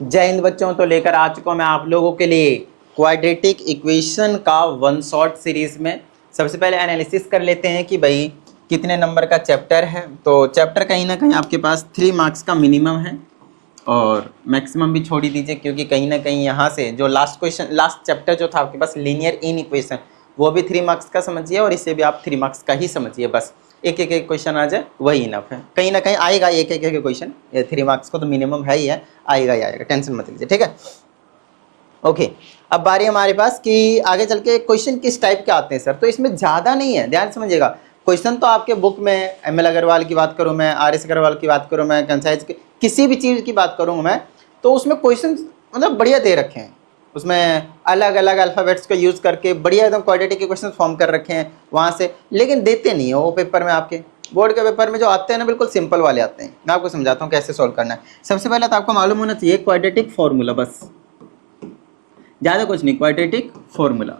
जय हिंद बच्चों। तो लेकर आ चुका हूं मैं आप लोगों के लिए क्वाड्रेटिक इक्वेशन का वन शॉट सीरीज में। सबसे पहले एनालिसिस कर लेते हैं कि भाई कितने नंबर का चैप्टर है। तो चैप्टर कहीं ना कहीं आपके पास 3 मार्क्स का मिनिमम है और मैक्सिमम भी छोड़ ही दीजिए, क्योंकि कहीं ना कहीं यहाँ से जो लास्ट चैप्टर जो था आपके पास लीनियर इन इक्वेशन, वो भी 3 मार्क्स का समझिए और इसे भी आप 3 मार्क्स का ही समझिए। बस एक एक क्वेश्चन आ जाए वही इनफ है। कहीं ना कहीं आएगा एक एक क्वेश्चन, ये 3 मार्क्स को तो मिनिमम है ही है, आएगा ही आएगा, टेंशन मत लीजिए, ठीक है। ओके, अब बारी हमारे पास कि आगे चल के क्वेश्चन किस टाइप के आते हैं सर। तो इसमें ज़्यादा नहीं है, ध्यान समझिएगा। क्वेश्चन तो आपके बुक में एम एल अग्रवाल की बात करूँ मैं, आर एस अग्रवाल की बात करूँ मैं, कंसाइज की किसी भी चीज़ की बात करूँ मैं, तो उसमें क्वेश्चन मतलब बढ़िया दे रखे हैं। उसमें अलग अलग अल्फ़ाबेट्स का यूज़ करके बढ़िया एकदम क्वाड्रेटिक के क्वेश्चन फॉर्म कर रखे हैं वहाँ से, लेकिन देते नहीं है वो पेपर में। आपके बोर्ड के पेपर में जो आते हैं ना, बिल्कुल सिंपल वाले आते हैं। मैं आपको समझाता हूँ कैसे सॉल्व करना है। सबसे पहले तो आपको मालूम होना चाहिए क्वाड्रेटिक फॉर्मूला, बस ज़्यादा कुछ नहीं। क्वाड्रेटिक फॉर्मूला,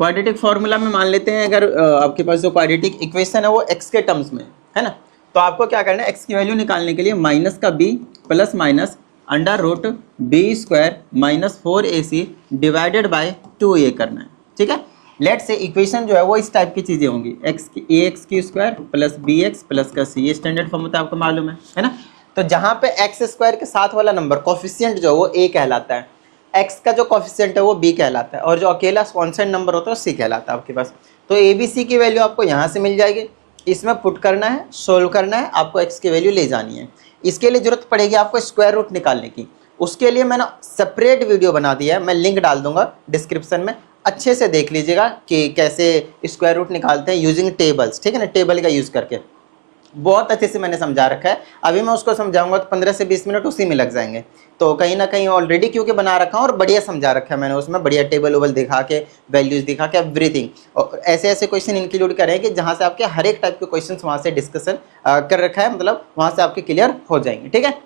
क्वाड्रेटिक फॉर्मूला में मान लेते हैं अगर आपके पास जो क्वाड्रेटिक इक्वेशन है वो एक्स के टर्म्स में है ना, तो आपको क्या करना है, एक्स की वैल्यू निकालने के लिए माइनस का b plus minus under root b square minus 4ac divided by 2a करना है, ठीक है। लेट से इक्वेशन जो है वो इस टाइप की चीज़ें होंगी, एक्स की ax की स्क्वायर प्लस bx प्लस का c, ये स्टैंडर्ड फॉर्म होता है, आपको मालूम है ना। तो जहाँ पे एक्स स्क्वायर के साथ वाला नंबर कोफिशिएंट जो है वो a कहलाता है, एक्स का जो कोफिशिएंट है वो बी कहलाता है, और जो अकेला कॉन्स्टेंट नंबर होता है वो सी कहलाता है आपके पास। तो ए बी सी की वैल्यू आपको यहाँ से मिल जाएगी, इसमें पुट करना है, सोल्व करना है, आपको एक्स की वैल्यू ले जानी है। इसके लिए जरूरत पड़ेगी आपको स्क्वायर रूट निकालने की। उसके लिए मैंने सेपरेट वीडियो बना दिया है, मैं लिंक डाल दूंगा डिस्क्रिप्शन में, अच्छे से देख लीजिएगा कि कैसे स्क्वायर रूट निकालते हैं यूजिंग टेबल्स, ठीक है ना, टेबल का यूज़ करके बहुत अच्छे से मैंने समझा रखा है। अभी मैं उसको समझाऊंगा तो 15 से 20 मिनट उसी में लग जाएंगे। तो कहीं ना कहीं ऑलरेडी क्योंकि बना रखा हूँ और बढ़िया समझा रखा है मैंने, उसमें बढ़िया टेबल वेबल दिखा के, वैल्यूज दिखा के, एवरीथिंग। और ऐसे ऐसे क्वेश्चन इंक्लूड करें कि जहाँ से आपके हर एक टाइप के क्वेश्चन वहाँ से डिस्कशन कर रखा है, मतलब वहाँ से आपके क्लियर हो जाएंगे, ठीक है।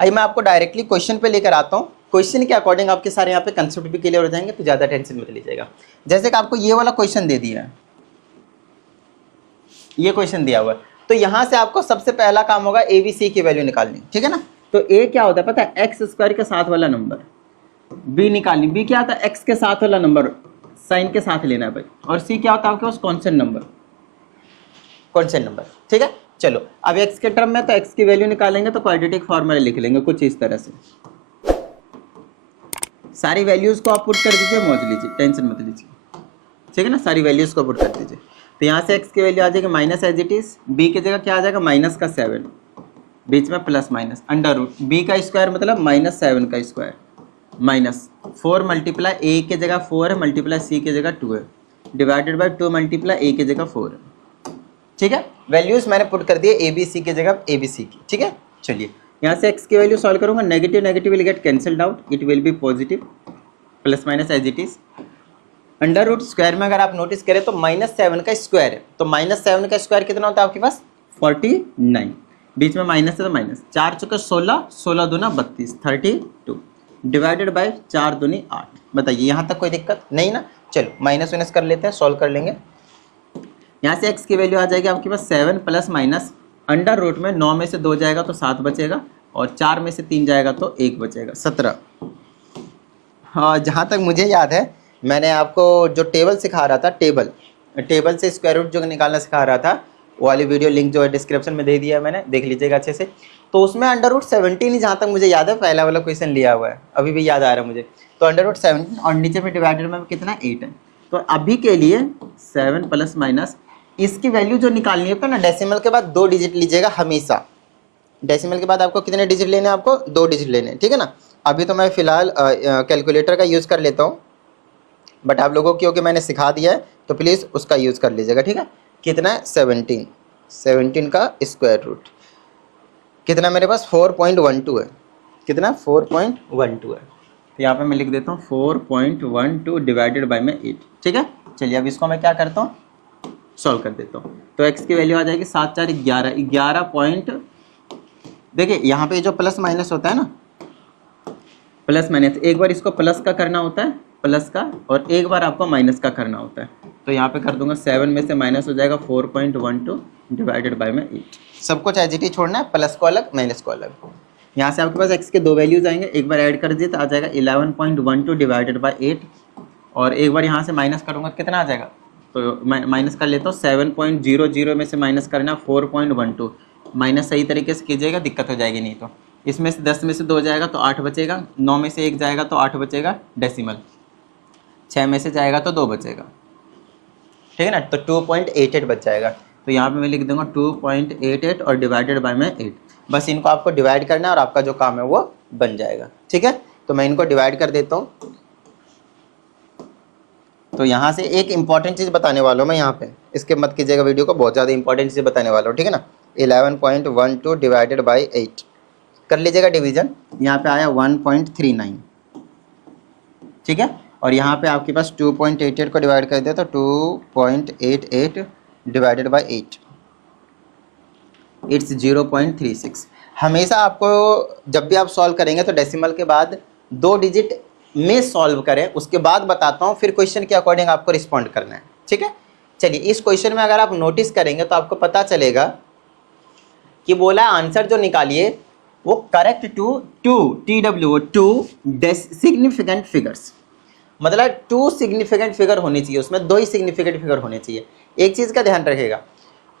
अभी मैं आपको डायरेक्टली क्वेश्चन पे लेकर आता हूँ, क्वेश्चन के अकॉर्डिंग आपके सारे यहाँ पे कंसेप्ट भी क्लियर हो जाएंगे, तो ज़्यादा टेंशन मत लीजिएगा। जैसे कि आपको ये वाला क्वेश्चन दे दिया है, ये क्वेश्चन दिया हुआ है, तो यहां से आपको सबसे पहला काम होगा ए बी सी की वैल्यू निकालनी, ठीक है ना। तो ए क्या होता है पता है, एक्स स्क्वायर के साथ वाला नंबर, बी निकालनी, बी क्या होता है, एक्स के साथ वाला नंबर साइन के साथ लेना है भाई, और सी क्या होता है आपके पास, कॉन्स्टेंट नंबर, कॉन्स्टेंट नंबर, ठीक है। चलो अब एक्स के टर्म में तो एक्स की वैल्यू निकालेंगे तो क्वाड्रेटिक फॉर्मूला लिख लेंगे कुछ इस तरह से। सारी वैल्यूज को आप पुट कर दीजिए, मौज लीजिए, टेंशन मत लीजिए, ठीक है ना। सारी वैल्यूज को पुट कर दीजिए, तो यहाँ से x की वैल्यू आ जाएगी minus as it is, b की जगह क्या आ जाएगा माइनस का 7, बीच में plus minus under root b का स्क्वायर मतलब माइनस 7 का स्क्वायर माइनस 4 मल्टीप्लाई a की जगह 4 है, मल्टीप्लाई c की जगह 2 है, डिवाइडेड बाय 2 मल्टीप्लाई a की जगह 4 है, ठीक है। वैल्यूज मैंने पुट कर दिए ए बी सी की जगह ए बी सी की, ठीक है। चलिए यहाँ से x की वैल्यू सॉल्व करूँगा, negative negative will get cancelled out, it will be positive, plus minus as it is. Under root square में अगर आप नोटिस करें तो -7 का स्क्वायर है, तो -7 का स्क्वायर कितना होता है आपके पास 49, बीच में माइनस है तो माइनस, 4 चौके 16, 16 दूना 32, 32 डिवाइडेड बाय 4 दूनी 8। बताइए यहाँ तक कोई दिक्कत नहीं ना। चलो माइनस वाइनस कर लेते हैं, सॉल्व कर लेंगे। यहाँ से x की वैल्यू आ जाएगी आपके पास 7 प्लस माइनस अंडर रूट में 9 में से 2 जाएगा तो 7 बचेगा, और 4 में से 3 जाएगा तो 1 बचेगा, 17। हाँ जहाँ तक मुझे याद है मैंने आपको जो टेबल सिखा रहा था, टेबल से स्क्वायर रूट जो निकालना सिखा रहा था, वो वाली वीडियो लिंक जो है डिस्क्रिप्शन में दे दिया है मैंने, देख लीजिएगा अच्छे से। तो उसमें अंडर रूट 17 ही जहाँ तक मुझे याद है पहला वाला क्वेश्चन लिया हुआ है, अभी भी याद आ रहा है मुझे। तो अंडर रूट 17 और नीचे में डिवाइडेड में कितना 8 है, तो अभी के लिए 7 प्लस माइनस इसकी वैल्यू जो निकालनी है तो ना डेसिमल के बाद 2 डिजिट लीजिएगा हमेशा। डेसिमल के बाद आपको कितने डिजिट लेने हैं, आपको 2 डिजिट लेने हैं, ठीक है ना। अभी तो मैं फिलहाल कैलकुलेटर का यूज़ कर लेता हूँ, बट आप लोगों को क्योंकि मैंने सिखा दिया है तो प्लीज़ उसका यूज़ कर लीजिएगा, ठीक है। कितना है 17 का स्क्वायर रूट कितना मेरे पास 4.12 है, कितना 4.12 है, तो यहाँ पे मैं लिख देता हूँ 4.12 डिवाइडेड बाय में 8, ठीक है। चलिए अब इसको मैं क्या करता हूँ, सॉल्व कर देता हूँ। तो x की वैल्यू आ जाएगी 7 4 11 पॉइंट, देखिए यहाँ पे जो प्लस माइनस होता है ना, प्लस माइनस एक बार इसको प्लस का करना होता है, प्लस का, और एक बार आपको माइनस का करना होता है। तो यहाँ पे कर दूंगा 7 में से माइनस हो जाएगा 4.12 डिवाइडेड बाय में 8। सब कुछ एज इट इज छोड़ना है, प्लस को अलग माइनस को अलग। यहाँ से आपके पास x के दो वैल्यूज आएंगे, एक बार ऐड कर दिए तो आ जाएगा 11.12 डिवाइडेड बाई 8, और एक बार यहाँ से माइनस करूँगा तो कितना आ जाएगा, तो मैं माइनस कर लेता हूँ। 7.00 में से माइनस करना 4.12, माइनस सही तरीके से कीजिएगा, दिक्कत हो जाएगी नहीं तो। इसमें से 10 में से 2 जाएगा तो 8 बचेगा, 9 में से 1 जाएगा तो 8 बचेगा डेसिमल, 6 में से जाएगा तो 2 बचेगा, ठीक है ना। तो 2.88 बच जाएगा। तो यहाँ पे मैं लिख दूंगा 2.88 और डिवाइडेड बाय में 8, बस इनको आपको डिवाइड करना है और आपका जो काम है वो बन जाएगा, ठीक है। तो मैं इनको डिवाइड कर देता हूँ। तो यहाँ से एक इंपॉर्टेंट चीज़ बताने वाला हूँ मैं यहाँ पे, इसके मत कीजिएगा वीडियो को, बहुत ज़्यादा इंपॉर्टेंट चीज़ बताने वाला हूँ, ठीक है ना। 11.12 डिवाइडेड बाई 8 कर लीजिएगा डिवीजन, यहाँ पे आया 1.39, ठीक है। और यहाँ पे आपके पास 2.88 को डिवाइड कर दिया तो 2.88 डिवाइडेड बाई 8, इट्स 0.36। हमेशा आपको जब भी आप सॉल्व करेंगे तो डेसिमल के बाद 2 डिजिट में सॉल्व करें, उसके बाद बताता हूँ, फिर क्वेश्चन के अकॉर्डिंग आपको रिस्पॉन्ड करना है, ठीक है। चलिए इस क्वेश्चन में अगर आप नोटिस करेंगे तो आपको पता चलेगा कि बोला आंसर जो निकालिए वो correct to two significant figures, मतलब 2 सिग्निफिकेंट फिगर होनी चाहिए, उसमें 2 ही सिग्निफिकेंट फिगर होने चाहिए। एक चीज़ का ध्यान रखिएगा,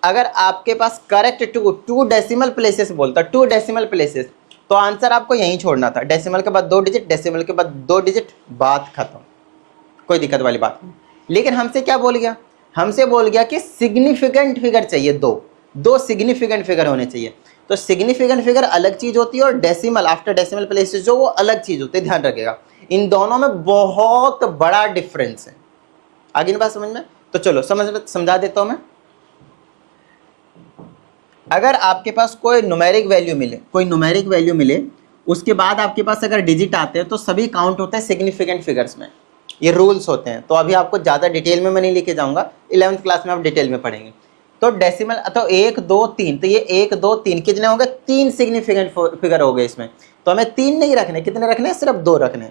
अगर आपके पास करेक्ट टू डेसिमल प्लेसेस बोलता, 2 डेसिमल प्लेसेस, तो आंसर आपको यहीं छोड़ना था, डेसिमल के बाद 2 डिजिट, डेसिमल के बाद 2 डिजिट, बात खत्म, कोई दिक्कत वाली बात नहीं। लेकिन हमसे क्या बोल गया, हमसे बोल गया कि सिग्निफिकेंट फिगर चाहिए, दो सिग्निफिकेंट फिगर होने चाहिए। तो सिग्निफिकेंट फिगर अलग चीज होती है और डेसिमल आफ्टर डेसिमल प्लेसेस जो वो अलग चीज होती है, ध्यान रखिएगा। इन दोनों में बहुत बड़ा डिफरेंस है। आगे बात समझ में? तो चलो समझा देता हूं मैं। अगर आपके पास कोई न्यूमेरिक वैल्यू मिले, उसके बाद आपके पास अगर डिजिट आते हैं तो सभी काउंट होते हैं सिग्निफिकेंट फिगर्स में, ये रूल्स होते हैं। तो अभी आपको ज़्यादा डिटेल में मैं नहीं लेके जाऊंगा, 11th क्लास में आप डिटेल में पढ़ेंगे। तो डेसिमल तो 1 2 3, तो ये 1 2 3 कितने हो गए, 3 सिग्निफिकेंट फिगर हो गए इसमें। तो हमें 3 नहीं रखने, कितने रखने, सिर्फ 2 रखने।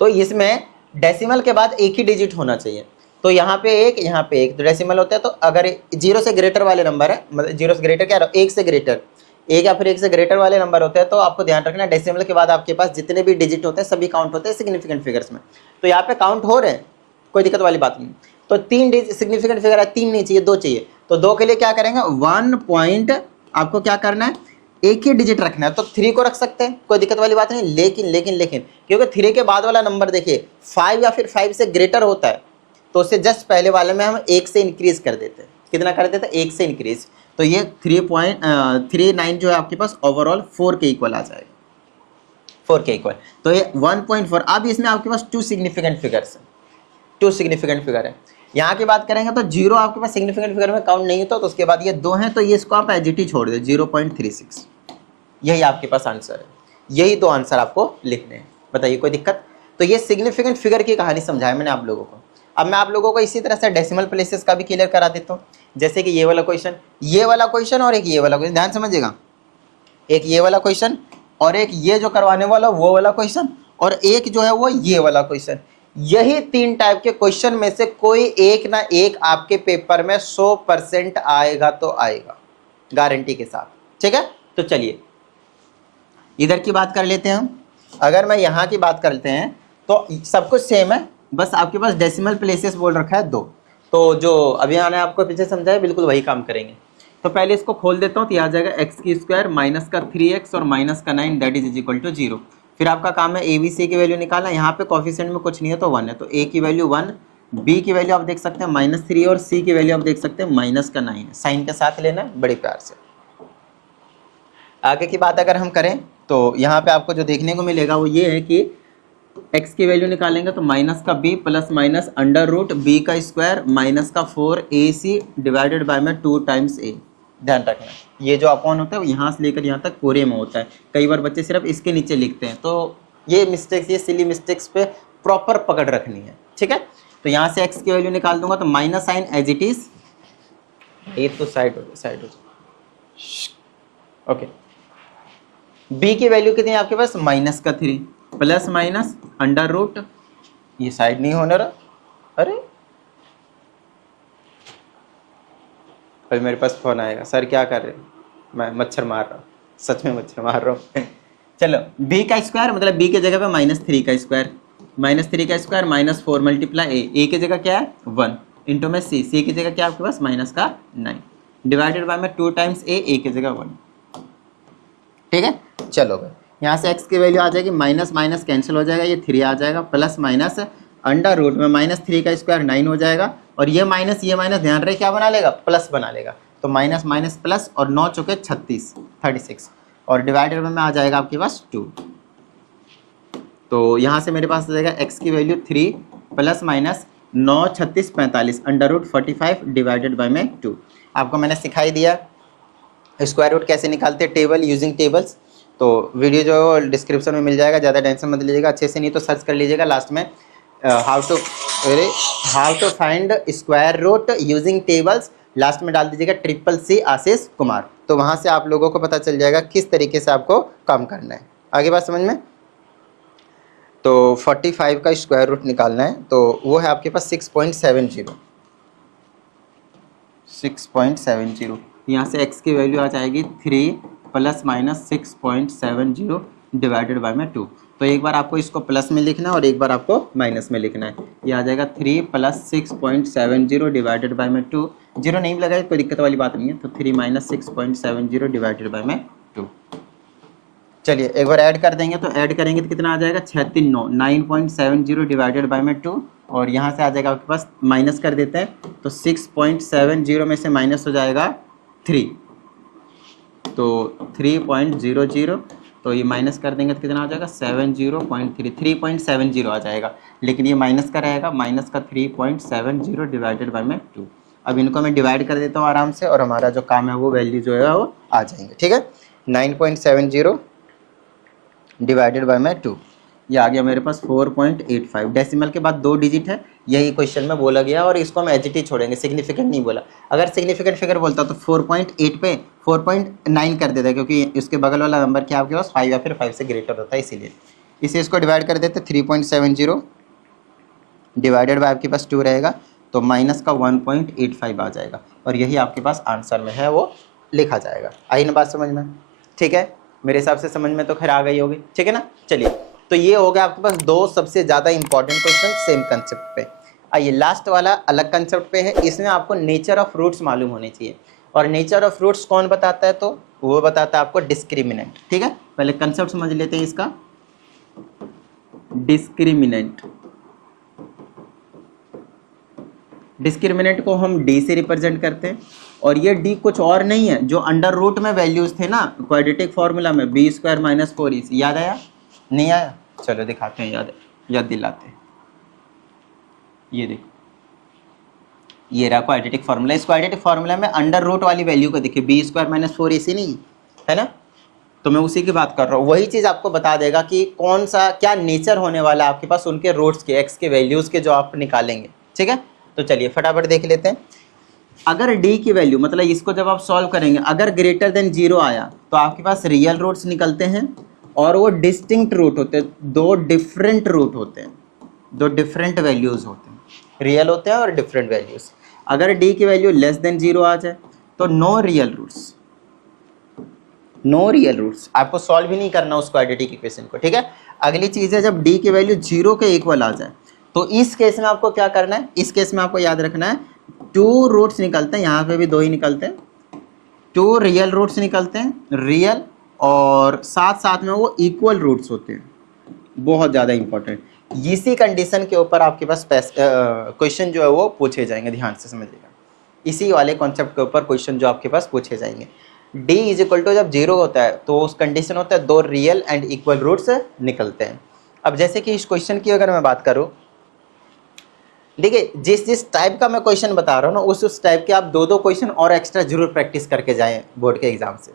तो इसमें डेसिमल के बाद एक ही डिजिट होना चाहिए, तो यहाँ पे एक, तो डेसिमल होता है। तो अगर 0 से ग्रेटर वाले नंबर है, मतलब 0 से ग्रेटर क्या, 1 से ग्रेटर, 1 या फिर 1 से ग्रेटर वाले नंबर होते हैं, तो आपको ध्यान रखना डेसिमल के बाद आपके पास जितने भी डिजिट होते हैं सभी काउंट होते हैं सिग्निफिकेंट फिगर्स में। तो यहाँ पे काउंट हो रहे हैं, कोई दिक्कत वाली बात नहीं। तो 3 सिग्निफिकेंट फिगर है, 3 नहीं चाहिए, 2 चाहिए। तो 2 के लिए क्या करेंगे, 1 पॉइंट आपको क्या करना है, एक ही डिजिट रखना है। तो 3 को रख सकते हैं, कोई दिक्कत वाली बात नहीं। लेकिन क्योंकि 3 के बाद वाला नंबर देखिए 5 या फिर 5 से ग्रेटर होता है, तो उससे जस्ट पहले वाले में हम 1 से इंक्रीज कर देते हैं। कितना कर देते हैं, 1 से इंक्रीज। तो ये 3.39 जो है आपके पास ओवरऑल 4 के इक्वल आ जाएगा, 4 के इक्वल। तो ये 1.4। अब इसमें आपके पास 2 सिग्निफिकेंट फिगर्स है, 2 सिग्निफिकेंट फिगर है। यहाँ की बात करेंगे तो 0 आपके पास सिग्निफिकेंट फिगर में काउंट नहीं होता, तो उसके बाद ये 2 हैं, तो ये इसको आप एजिटी छोड़ दे, 0.36। यही आपके पास आंसर है, यही 2 आंसर आपको लिखने हैं। बताइए कोई दिक्कत? तो ये सिग्निफिकेंट फिगर की कहानी समझाया मैंने आप लोगों को। अब मैं आप लोगों को इसी तरह से डेसिमल प्लेसेस का भी क्लियर करा देता हूँ। जैसे कि ये वाला क्वेश्चन और एक ये वाला क्वेश्चन, ध्यान समझिएगा। एक ये वाला क्वेश्चन और एक ये जो करवाने वाला वो वाला क्वेश्चन, और एक जो है वो ये वाला क्वेश्चन। यही 3 टाइप के क्वेश्चन में से कोई एक ना एक आपके पेपर में 100% आएगा, तो आएगा गारंटी के साथ, ठीक है। तो चलिए इधर की बात कर लेते हैं हम। अगर मैं यहाँ की बात करते हैं तो सब कुछ सेम है, बस आपके पास डेसिमल प्लेसेस बोल रखा है 2। तो जो अभी मैंने आपको पीछे समझाया बिल्कुल वही काम करेंगे। तो पहले इसको खोल देता हूँ, तो आ जाएगा x² माइनस का 3x और माइनस का 9 दैट इज इक्वल टू 0। फिर आपका काम है ए बी सी की वैल्यू निकालना। यहाँ पे कोफिशिएंट में कुछ नहीं है तो 1 है, तो a की वैल्यू 1, b की वैल्यू आप देख सकते हैं -3 और c की वैल्यू आप देख सकते हैं माइनस का 9 है। साइन के साथ लेना है बड़े प्यार से। आगे की बात अगर हम करें तो यहाँ पे आपको जो देखने को मिलेगा वो ये है कि x की वैल्यू निकालेंगे तो माइनस का b plus minus under root b का स्क्वायर माइनस का 4ac डिवाइडेड बाय में 2 टाइम्स a। ध्यान रखना ये जो अपॉन होता है वो यहाँ से लेकर यहाँ तक पूरे में होता है। कई बार बच्चे सिर्फ इसके नीचे लिखते हैं, तो ये मिस्टेक्स, ये सिली मिस्टेक्स पे प्रॉपर पकड़ रखनी है, ठीक है। तो यहाँ से x की वैल्यू निकाल दूंगा तो minus sign as it is, ये तो साइड हो जाए, ओके। b की वैल्यू कितनी है आपके पास, माइनस का 3 प्लस माइनस अंडर रूट, ये साइड नहीं होने रहा, अरे अभी मेरे पास फोन आएगा, सर क्या कर रहे हैं, मैं मच्छर मार रहा हूँ। सच में मच्छर मार रहा हूँ। चलो b का स्क्वायर मतलब b के जगह पे -3 का स्क्वायर, -3 का स्क्वायर -4 मल्टीप्लाई a की जगह क्या है 1 इंटू में c की जगह क्या है आपके पास -9 डिवाइडेड बाय में 2 टाइम्स a की जगह 1। ठीक है, चलो भाई यहाँ से x की वैल्यू आ जाएगी, माइनस माइनस कैंसिल हो जाएगा, ये 3 आ जाएगा, प्लस माइनस अंडर रूट में -3 का स्क्वायर 9 हो जाएगा, और ये माइनस ध्यान रहे क्या बना लेगा प्लस बना लेगा, तो माइनस माइनस प्लस और 9 चौके 36 और डिवाइडेड में आ जाएगा आपके पास 2। तो यहाँ से मेरे पास आ जाएगा x की value 3 plus minus 9 36 45 under root 45 divided by में 2। आपको मैंने सिखाई दिया स्क्वायर रूट कैसे निकालते हैं, टेबल यूजिंग टेबल्स। तो वीडियो जो डिस्क्रिप्शन में मिल जाएगा, ज़्यादा टेंशन मत लीजिएगा, अच्छे से नहीं तो सर्च कर लीजिएगा लास्ट में how to find square root using tables, last में डाल दीजिएगा CCC आशीष कुमार, तो वहाँ से आप लोगों को पता चल जाएगा किस तरीके से आपको काम करना है। आगे बात समझ में। तो 45 का स्क्वायर रूट निकालना है, तो वो है आपके पास 6.70 यहाँ से x की वैल्यू आ जाएगी 3 प्लस माइनस 6.70 डिवाइडेड बाय में 2। तो एक बार आपको इसको प्लस में लिखना है और एक बार आपको माइनस में लिखना है। ये आ जाएगा 3 प्लस 6.70 डिवाइडेड बाय में 2, जीरो नहीं लगाए कोई दिक्कत वाली बात नहीं है, तो 3 माइनस 6.70 डिवाइडेड बाय में 2। चलिए एक बार ऐड कर देंगे, तो ऐड करेंगे तो कितना आ जाएगा 9.70 डिवाइडेड बाय में 2, और यहाँ से आ जाएगा आपके पास माइनस कर देते हैं, तो 6.70 में से माइनस हो जाएगा 3, तो 3.00, तो ये माइनस कर देंगे तो कितना आ जाएगा 3.70 आ जाएगा, लेकिन ये माइनस का रहेगा, माइनस का 3.70 डिवाइडेड बाय में 2। अब इनको मैं डिवाइड कर देता हूँ आराम से, और हमारा जो काम है वो वैल्यू जो है वो आ जाएंगे। ठीक है, 9.70 डिवाइडेड बाय में 2, ये आ गया मेरे पास 4.85। डेसिमल के बाद 2 डिजिट है, यही क्वेश्चन में बोला गया, और इसको हम एचटी छोड़ेंगे, सिग्निफिकेंट नहीं बोला। अगर सिग्निफिकेंट फिगर बोलता तो 4.8 पे 4.9 कर देता, क्योंकि इसके बगल वाला नंबर क्या आपके पास 5 या फिर 5 से ग्रेटर होता है, इसीलिए इसे इसको डिवाइड कर देते। 3.70 डिवाइडेड बाय आपके पास 2 रहेगा, तो माइनस का 1.85 आ जाएगा, और यही आपके पास आंसर में है वो लिखा जाएगा। आई ना बात समझ में। ठीक है, मेरे हिसाब से समझ में तो खैर आ गई होगी। ठीक है ना, चलिए तो ये हो गया आपके पास 2 सबसे ज़्यादा इंपॉर्टेंट क्वेश्चन सेम कंसेप्ट पे। आइए लास्ट वाला अलग कंसेप्ट पे है, इसमें आपको नेचर ऑफ रूट्स मालूम होने चाहिए, और नेचर ऑफ रूट्स कौन बताता है, तो वो बताता है आपको डिस्क्रिमिनेंट। ठीक है, पहले कंसेप्ट समझ लेते हैं इसका। डिस्क्रिमिनेंट को हम डी से रिप्रेजेंट करते हैं, और ये डी कुछ और नहीं है, जो अंडर रूट में वैल्यूज थे ना क्वाड्रेटिक फॉर्मूला में, बी स्क्वायर माइनस 4ac, याद आया नहीं आया, चलो दिखाते हैं, याद दिलाते हैं। ये देखो, ये रहा क्वाड्रेटिक फार्मूला। इस क्वाड्रेटिक फार्मूला में अंडर रूट वाली वैल्यू को देखिए, बी स्क्वायर माइनस 4ac नहीं है ना, तो मैं उसी की बात कर रहा हूँ। वही चीज़ आपको बता देगा कि कौन सा क्या नेचर होने वाला है आपके पास उनके रूट्स के, एक्स के वैल्यूज़ के जो आप निकालेंगे। ठीक है, तो चलिए फटाफट देख लेते हैं। अगर डी की वैल्यू मतलब इसको जब आप सॉल्व करेंगे, अगर ग्रेटर देन 0 आया तो आपके पास रियल रूट्स निकलते हैं, और वो डिस्टिंक्ट रूट होते हैं, 2 डिफरेंट रूट होते हैं, 2 डिफरेंट वैल्यूज़ होते हैं, रियल होते हैं और डिफरेंट वैल्यूज़। अगर डी की वैल्यू लेस देन 0 आ जाए तो नो रियल रूट्स, आपको सॉल्व भी नहीं करना उस क्वाड्रेटिक इक्वेशन को। ठीक है, अगली चीज़ है जब डी की वैल्यू 0 के इक्वल आ जाए, तो इस केस में आपको क्या करना है, इस केस में आपको याद रखना है 2 रूट्स निकलते हैं, यहाँ पे भी 2 ही निकलते हैं, 2 रियल रूट्स निकलते हैं, रियल, और साथ साथ में वो इक्वल रूट्स होते हैं, बहुत ज़्यादा इंपॉर्टेंट। इसी कंडीशन के ऊपर आपके पास क्वेश्चन जो है वो पूछे जाएंगे, ध्यान से समझिएगा। इसी वाले कॉन्सेप्ट के ऊपर क्वेश्चन जो आपके पास पूछे जाएंगे। डी इज इक्वल टू जब 0 होता है तो उस कंडीशन होता है 2 रियल एंड इक्वल रूट्स निकलते हैं। अब जैसे कि इस क्वेश्चन की अगर मैं बात करूँ, देखिए जिस टाइप का मैं क्वेश्चन बता रहा हूँ ना, उस टाइप के आप 2 क्वेश्चन और एक्स्ट्रा जरूर प्रैक्टिस करके जाएं बोर्ड के एग्जाम से।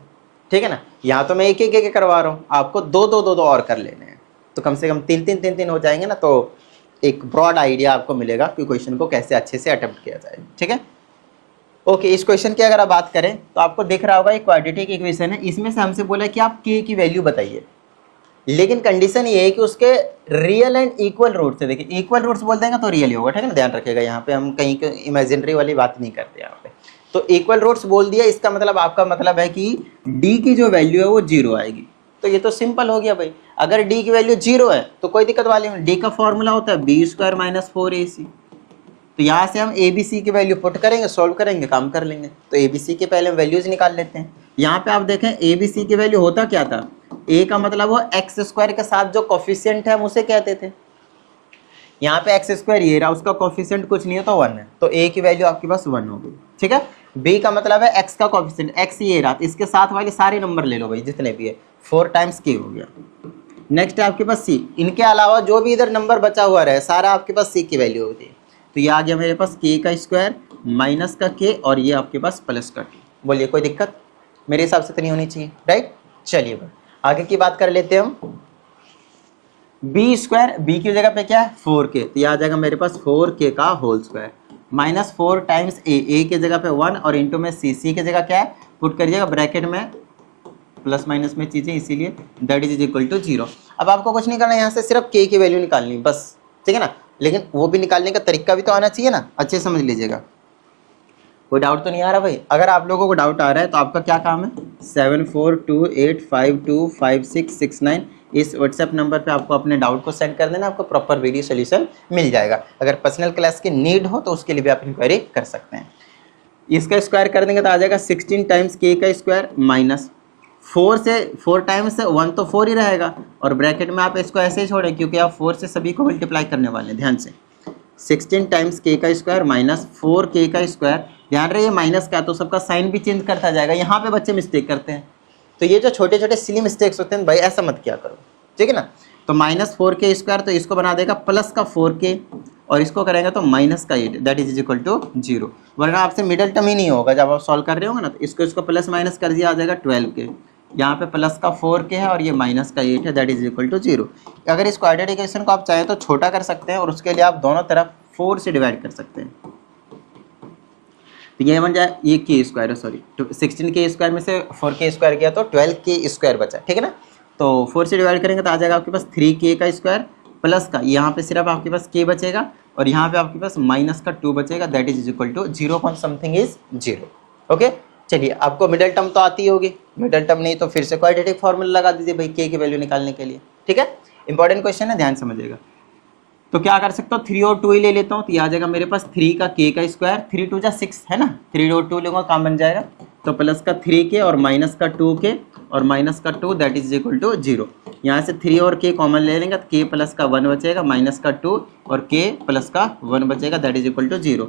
ठीक है ना, यहाँ तो मैं एक करवा रहा हूँ, आपको 2 और कर लेने हैं, तो कम से कम 3 हो जाएंगे ना, तो एक ब्रॉड आइडिया आपको मिलेगा कि क्वेश्चन को कैसे अच्छे से अटेम्प्ट किया जाए। ठीक है, ओके। इस क्वेश्चन की अगर आप बात करें तो आपको दिख रहा होगा एक क्वाड्रेटिक इक्वेशन है, इसमें से हमसे बोला कि आप k की वैल्यू बताइए, लेकिन कंडीशन ये है कि उसके रियल एंड इक्वल रूट्स है। देखिए इक्वल रूट्स बोल देंगे तो रियल ही होगा, ठीक है ना, ध्यान रखिएगा, यहाँ पे हम कहीं इमेजिनरी वाली बात नहीं करते यहाँ पे। तो इक्वल रूट्स बोल दिया, इसका मतलब आपका मतलब है कि d की जो वैल्यू है वो 0 आएगी। तो ये तो सिंपल हो गया भाई, अगर d की वैल्यू 0 है तो कोई दिक्कत वाली नहीं। d का फॉर्मूला होता है बी स्क्वायर माइनस 4ac। तो यहाँ से हम ए बी सी की वैल्यू पुट करेंगे, सॉल्व करेंगे, काम कर लेंगे। तो ए बी सी के पहले हम वैल्यूज निकाल लेते हैं। यहाँ पे आप देखें ए बी सी की वैल्यू होता क्या था, ए का मतलब वो एक्स स्क्वायर के साथ जो कोफिशिएंट है हम उसे कहते थे। यहाँ पे एक्स स्क्वायर ये रहा, उसका कोफिशिएंट कुछ नहीं है तो 1 है, तो ए की वैल्यू आपके पास 1 हो गई। ठीक है, बी का मतलब है एक्स का कोफिशिएंट, एक्स ये रहा, तो इसके साथ वाले सारे नंबर ले लो भाई जितने भी है, 4 टाइम्स के हो गया। नेक्स्ट है आपके पास सी, इनके अलावा जो भी इधर नंबर बचा हुआ रहे सारा आपके पास सी की वैल्यू होती है। तो ये आ गया मेरे पास के का स्क्वायर माइनस का के और ये आपके पास प्लस का के। बोलिए कोई दिक्कत? मेरे हिसाब से तो नहीं होनी चाहिए, राइट। चलिए आगे की बात कर लेते हैं हम। बी स्क्वायर, बी की जगह पे क्या है 4k, तो ये आ जाएगा मेरे पास 4k का होल स्क्वायर माइनस 4 टाइम्स ए की जगह पे 1 और इंटू में सी की जगह क्या है पुट करिएगा ब्रैकेट में, प्लस माइनस में चीज़ें इसीलिए दैट इज इक्वल टू 0। अब आपको कुछ नहीं करना, यहाँ से सिर्फ k की वैल्यू निकालनी बस, ठीक है ना। लेकिन वो भी निकालने का तरीका भी तो आना चाहिए ना, अच्छे समझ लीजिएगा। कोई डाउट तो नहीं आ रहा भाई? अगर आप लोगों को डाउट आ रहा है तो आपका क्या काम है, 7428525669 इस व्हाट्सएप नंबर पे आपको अपने डाउट को सेंड कर देना, आपको प्रॉपर वीडियो सोल्यूशन मिल जाएगा। अगर पर्सनल क्लास की नीड हो तो उसके लिए भी आप इंक्वायरी कर सकते हैं। इसका स्क्वायर कर देंगे तो आ जाएगा 16 टाइम्स के का स्क्वायर माइनस 4 से 4 टाइम्स 1 तो 4 ही रहेगा, और ब्रैकेट में आप इसको ऐसे ही छोड़ें क्योंकि आप 4 से सभी को मल्टीप्लाई करने वाले हैं। ध्यान से 16 टाइम्स के का स्क्वायर माइनस 4k का स्क्वायर, ध्यान रहे ये माइनस का तो सबका साइन भी चेंज करता जाएगा। यहाँ पे बच्चे मिस्टेक करते हैं, तो ये जो छोटे छोटे सिली मिस्टेक्स होते हैं भाई ऐसा मत किया करो, ठीक है ना। तो माइनस 4k स्क्वायर, तो इसको बना देगा प्लस का 4k और इसको करेंगे तो माइनस का 8 दैट इज इक्वल टू 0। वरना आपसे मिडल टर्म ही नहीं होगा जब आप सॉल्व कर रहे होंगे ना, तो इसको इसको प्लस माइनस कर दिया आ जाएगा 12k, यहाँ पे प्लस का 4k है और ये माइनस का 8 है दैट इज इक्वल टू 0। अगर इस क्वाड्रेटिक इक्वेशन को आप चाहें तो छोटा कर सकते हैं और उसके लिए आप दोनों तरफ 4 से डिवाइड कर सकते हैं। तो ये बन जाए ये के स्क्वायर है, सॉरी 16k स्क्वायर में से 4k स्क्वायर किया तो 12k स्क्वायर बचा, ठीक है ना। तो 4 से डिवाइड करेंगे तो आ जाएगा आपके पास 3k का स्क्वायर प्लस का, यहाँ पे सिर्फ आपके पास k बचेगा और यहाँ पे आपके पास माइनस का 2 बचेगा that is equal to 0.something is 0। Okay, चलिए आपको मिडल टर्म तो आती होगी, मिडल टर्म नहीं तो फिर से क्वाड्रेटिक फॉर्मूला लगा दीजिए भाई k की वैल्यू निकालने के लिए, ठीक है। इंपॉर्टेंट क्वेश्चन है, ध्यान समझिएगा। तो क्या कर सकता हूँ 3 और 2 ही ले लेता हूँ, तो आ जाएगा मेरे पास 3 का k का स्क्वायर, 3 2 जा 6 है ना, 3 और 2 लूँगा काम बन जाएगा। तो प्लस का 3k और माइनस का 2k और माइनस का 2 दैट इज इक्वल टू 0। यहाँ से 3 और k कॉमन ले लेंगे तो k प्लस का 1 बचेगा, माइनस का 2 और k प्लस का 1 बचेगा दैट इज इक्वल टू 0।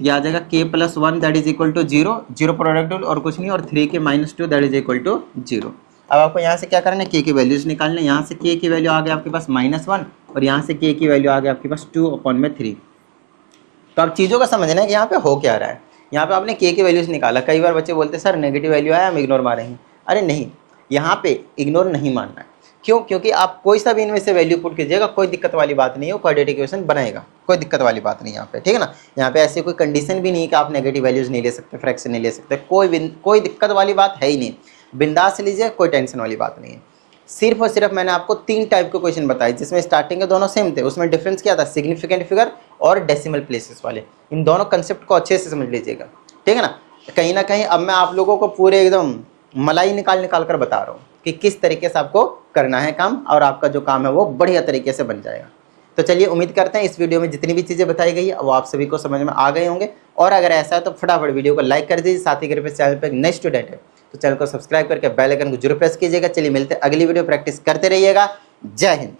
यह आ जाएगा k plus 1 that is equal to 0, 0 product और कुछ नहीं, और 3k minus 2 that is equal to 0। अब आपको यहाँ से क्या करना है, k की वैल्यूज निकालना है। यहाँ से k की वैल्यू आ गई आपके पास -1 और यहाँ से k की वैल्यू आ गई आपके पास 2/3। तो अब चीज़ों का समझना है कि यहाँ पे हो क्या रहा है। यहाँ पे आपने k की वैल्यूज निकाला, कई बार बच्चे बोलते हैं सर नेगेटिव वैल्यू आया हम इग्नोर मारेंगे। अरे नहीं, यहाँ पे इग्नोर नहीं मानना है। क्यों? क्योंकि आप कोई सा भी इनमें से वैल्यू पुट कीजिएगा, कोई दिक्कत वाली बात नहीं है, वो क्वाड्रेटिक इक्वेशन बनाएगा, कोई दिक्कत वाली बात नहीं यहाँ पे, ठीक है ना। यहाँ पे ऐसी कोई कंडीशन भी नहीं है कि आप नेगेटिव वैल्यूज नहीं ले सकते, फ्रैक्शन नहीं ले सकते, कोई दिक्कत वाली बात है ही नहीं। बिंदास से लीजिए, कोई टेंशन वाली बात नहीं है। सिर्फ और सिर्फ मैंने आपको 3 टाइप के क्वेश्चन बताए जिसमें स्टार्टिंग के दोनों सेम थे, उसमें डिफरेंस क्या था, सिग्निफिकेंट फिगर और डेसिमल प्लेसेस वाले। इन दोनों कंसेप्ट को अच्छे से समझ लीजिएगा, ठीक है ना। कहीं ना कहीं अब मैं आप लोगों को पूरे एकदम मलाई निकाल कर बता रहा हूँ कि किस तरीके से आपको करना है काम, और आपका जो काम है वो बढ़िया तरीके से बन जाएगा। तो चलिए उम्मीद करते हैं इस वीडियो में जितनी भी चीज़ें बताई गई है वो आप सभी को समझ में आ गए होंगे, और अगर ऐसा है तो फटाफट वीडियो को लाइक कर दीजिए। साथ ही अगर चैनल पर नए स्टूडेंट है तो चैनल को सब्सक्राइब करके बेल आइकन को जरूर प्रेस कीजिएगा। चलिए मिलते हैं अगली वीडियो, प्रैक्टिस करते रहिएगा। जय हिंद।